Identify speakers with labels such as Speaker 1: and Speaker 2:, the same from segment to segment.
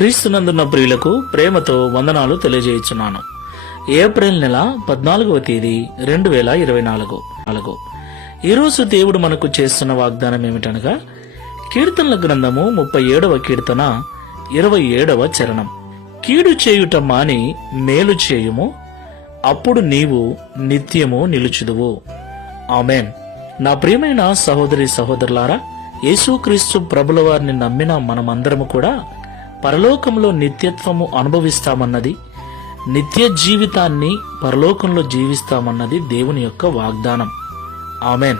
Speaker 1: క్రీస్తునందున్న ప్రియులకు ప్రేమతో వందనాలు తెలియజేయుచున్నాను. ఏప్రిల్ నెల పద్నాలుగవ తేదీ రెండు వేల ఇరవై నాలుగు. నాలుగు. ఈరోజు దేవుడు మనకు చేస్తున్న వాగ్దానం ఏమిటనగా కీర్తనల గ్రంథము ముప్పై ఏడవ కీర్తన ఇరవై ఏడవ చరణం. కీడు చేయుట మాని మేలు చేయుము అప్పుడు నీవు నిత్యము నిలుచుదువు. ఆమెన్. నా ప్రియమైన సహోదరి సహోదరులారా యేసుక్రీస్తు ప్రభుల వారిని నమ్మిన మనమందరము కూడా పరలోకంలో నిత్యత్వము అనుభవిస్తామన్నది నిత్య జీవితాన్ని పరలోకంలో జీవిస్తామన్నది దేవుని యొక్క వాగ్దానం. ఆమెన్.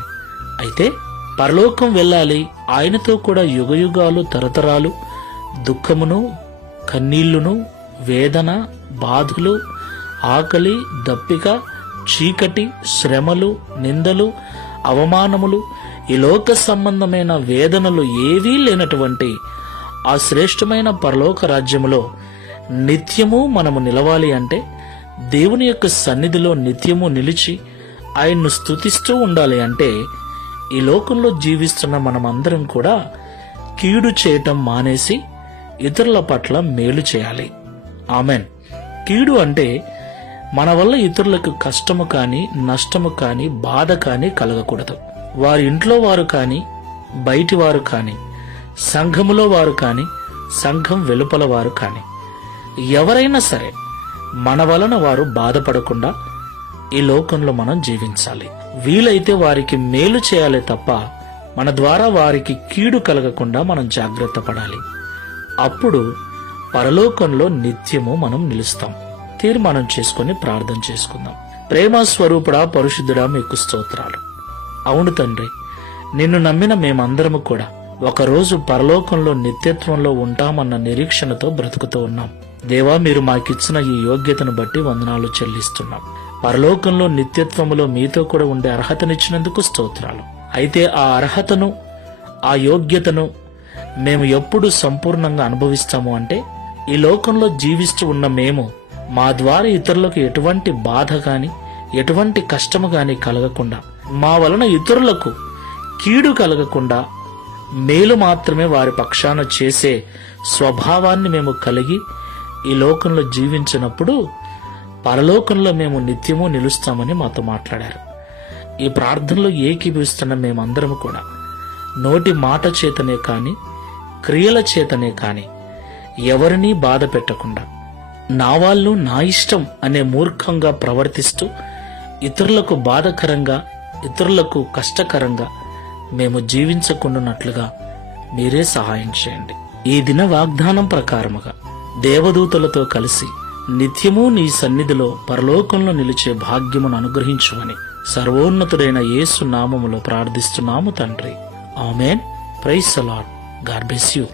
Speaker 1: అయితే పరలోకం వెళ్ళాలి ఆయనతో కూడా యుగయుగాలు తరతరాలు దుఃఖమును కన్నీళ్ళును వేదన బాధలు ఆకలి దప్పిక చీకటి శ్రమలు నిందలు అవమానములు ఈ లోక సంబంధమైన వేదనలు ఏవీ లేనటువంటి ఆ శ్రేష్టమైన పరలోక రాజ్యములో నిత్యము మనము నిలవాలి అంటే దేవుని యొక్క సన్నిధిలో నిత్యము నిలిచి ఆయన్ను స్తుతిస్తూ ఉండాలి అంటే ఈ లోకంలో జీవిస్తున్న మనమందరం కూడా కీడు చేయటం మానేసి ఇతరుల పట్ల మేలు చేయాలి. ఆమెన్. కీడు అంటే మన వల్ల ఇతరులకు కష్టము కానీ నష్టము కానీ బాధ కానీ కలగకూడదు. వారి ఇంట్లో వారు కానీ బయటి వారు కానీ సంఘములో వారు కానీ సంఘం వెలుపల వారు కానీ. ఎవరైనా సరే మన వలన వారు బాధపడకుండా ఈ లోకంలో మనం జీవించాలి. వీలైతే వారికి మేలు చేయాలి తప్ప మన ద్వారా వారికి కీడు కలగకుండా మనం జాగ్రత్త పడాలి. అప్పుడు పరలోకంలో నిత్యము మనం నిలుస్తాం. తీర్మానం చేసుకుని ప్రార్థన చేసుకుందాం. ప్రేమ స్వరూపుడా పరిశుద్ధుడా మీకు స్తోత్రాలు. అవును తండ్రి నిన్ను నమ్మిన మేమందరము కూడా ఒకరోజు పరలోకంలో నిత్యత్వంలో ఉంటామన్న నిరీక్షణతో బ్రతుకుతూ ఉన్నాం. దేవా మీరు మాకిచ్చిన ఈ యోగ్యతను బట్టి వందనాలు చెల్లిస్తున్నాం. పరలోకంలో నిత్యత్వములో మీతో కూడా ఉండే అర్హతనిచ్చినందుకు స్తోత్రాలు. అయితే ఆ అర్హతను ఆ యోగ్యతను మేము ఎప్పుడు సంపూర్ణంగా అనుభవిస్తాము అంటే ఈ లోకంలో జీవిస్తూ ఉన్న మేము మా ద్వారా ఇతరులకు ఎటువంటి బాధ గాని ఎటువంటి కష్టము గాని కలగకుండా మా వలన ఇతరులకు కీడు కలగకుండా మేలు మాత్రమే వారి పక్షాన చేసే స్వభావాన్ని మేము కలిగి ఈ లోకంలో జీవించినప్పుడు పరలోకంలో మేము నిత్యము నిలుస్తామని మాతో మాట్లాడారు. ఈ ప్రార్థనలో ఏకీభవిస్తున్న మేమందరం కూడా నోటి మాట చేతనే కానీ క్రియల చేతనే కానీ ఎవరినీ బాధ పెట్టకుండా నా వాళ్ళు నా ఇష్టం అనే మూర్ఖంగా ప్రవర్తిస్తూ ఇతరులకు బాధకరంగా ఇతరులకు కష్టకరంగా మేము జీవించకుండానట్లుగా మీరే సహాయం చేయండి. ఈ దిన వాగ్దానం ప్రకారముగా దేవదూతలతో కలిసి నిత్యము నీ సన్నిధిలో పరలోకంలో నిలిచే భాగ్యమును అనుగ్రహించుమని సర్వోన్నతుడైన యేసు నామములో ప్రార్థిస్తున్నాము తండ్రి. Amen. Praise the Lord God bless you.